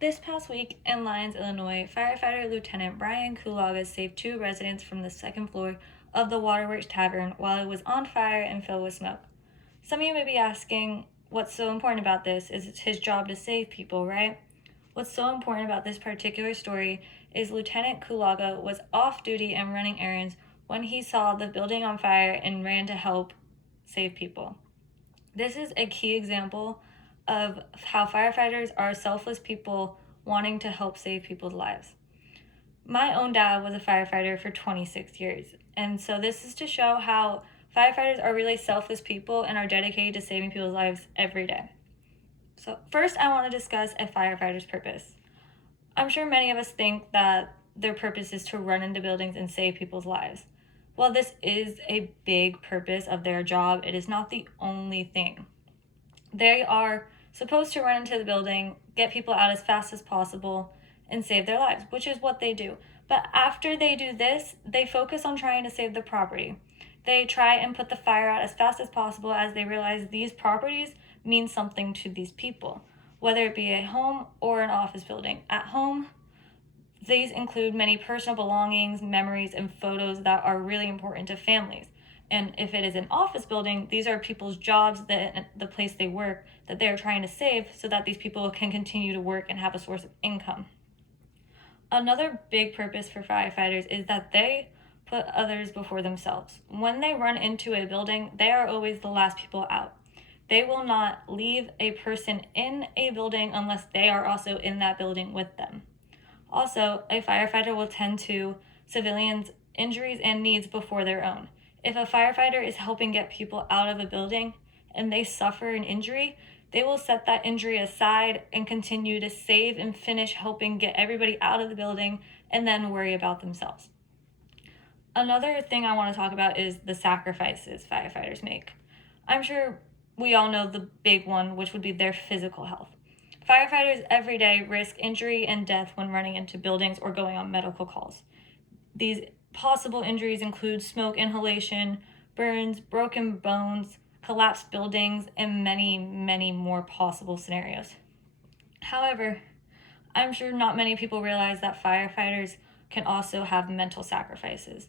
This past week in Lyons, Illinois, firefighter Lieutenant Brian Kulaga saved 2 residents from the second floor of the Waterworks Tavern while it was on fire and filled with smoke. Some of you may be asking, what's so important about this? It's his job to save people, right? What's so important about this particular story is Lieutenant Kulaga was off duty and running errands when he saw the building on fire and ran to help save people. This is a key example of how firefighters are selfless people wanting to help save people's lives. My own dad was a firefighter for 26 years, and so this is to show how firefighters are really selfless people and are dedicated to saving people's lives every day. So first, I want to discuss a firefighter's purpose. I'm sure many of us think that their purpose is to run into buildings and save people's lives. While this is a big purpose of their job, it is not the only thing. They are supposed to run into the building, get people out as fast as possible, and save their lives, which is what they do. But after they do this, they focus on trying to save the property. They try and put the fire out as fast as possible as they realize these properties mean something to these people, whether it be a home or an office building. At home, these include many personal belongings, memories, and photos that are really important to families. And if it is an office building, these are people's jobs, the place they work, that they're trying to save so that these people can continue to work and have a source of income. Another big purpose for firefighters is that they put others before themselves. When they run into a building, they are always the last people out. They will not leave a person in a building unless they are also in that building with them. Also, a firefighter will tend to civilians' injuries and needs before their own. If a firefighter is helping get people out of a building and they suffer an injury, they will set that injury aside and continue to save and finish helping get everybody out of the building and then worry about themselves. Another thing I want to talk about is the sacrifices firefighters make. I'm sure we all know the big one, which would be their physical health. Firefighters every day risk injury and death when running into buildings or going on medical calls. These possible injuries include smoke inhalation, burns, broken bones, collapsed buildings, and many, many more possible scenarios. However, I'm sure not many people realize that firefighters can also have mental sacrifices.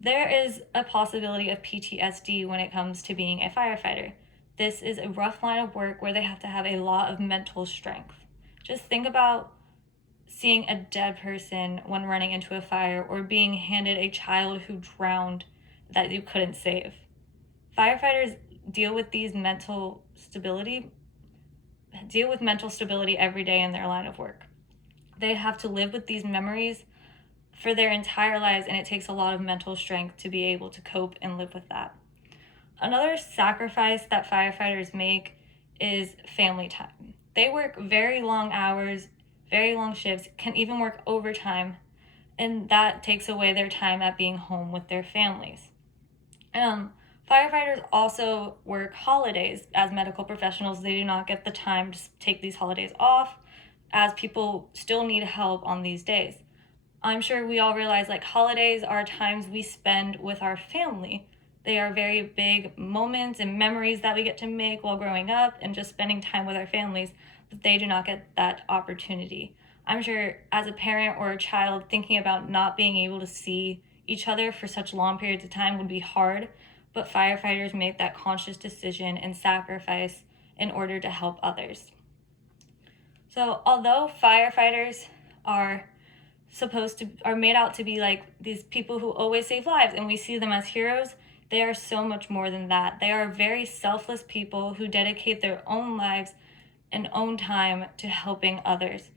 There is a possibility of PTSD when it comes to being a firefighter. This is a rough line of work where they have to have a lot of mental strength. Just think about seeing a dead person when running into a fire or being handed a child who drowned that you couldn't save. Firefighters deal with mental stability every day in their line of work. They have to live with these memories for their entire lives, and it takes a lot of mental strength to be able to cope and live with that. Another sacrifice that firefighters make is family time. They work very long hours, very long shifts, can even work overtime, and that takes away their time at being home with their families. Firefighters also work holidays. As medical professionals, they do not get the time to take these holidays off, as people still need help on these days. I'm sure we all realize holidays are times we spend with our family. They are very big moments and memories that we get to make while growing up and just spending time with our families, but they do not get that opportunity. I'm sure as a parent or a child, thinking about not being able to see each other for such long periods of time would be hard, but firefighters make that conscious decision and sacrifice in order to help others. So although firefighters are made out to be like these people who always save lives and we see them as heroes, they are so much more than that. They are very selfless people who dedicate their own lives and own time to helping others.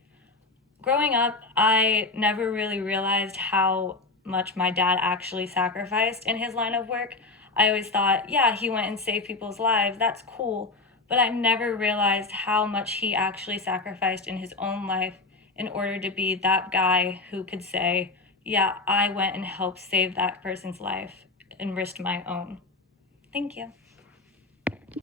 Growing up, I never really realized how much my dad actually sacrificed in his line of work. I always thought, yeah, he went and saved people's lives, that's cool, but I never realized how much he actually sacrificed in his own life in order to be that guy who could say, yeah, I went and helped save that person's life and risked my own. Thank you.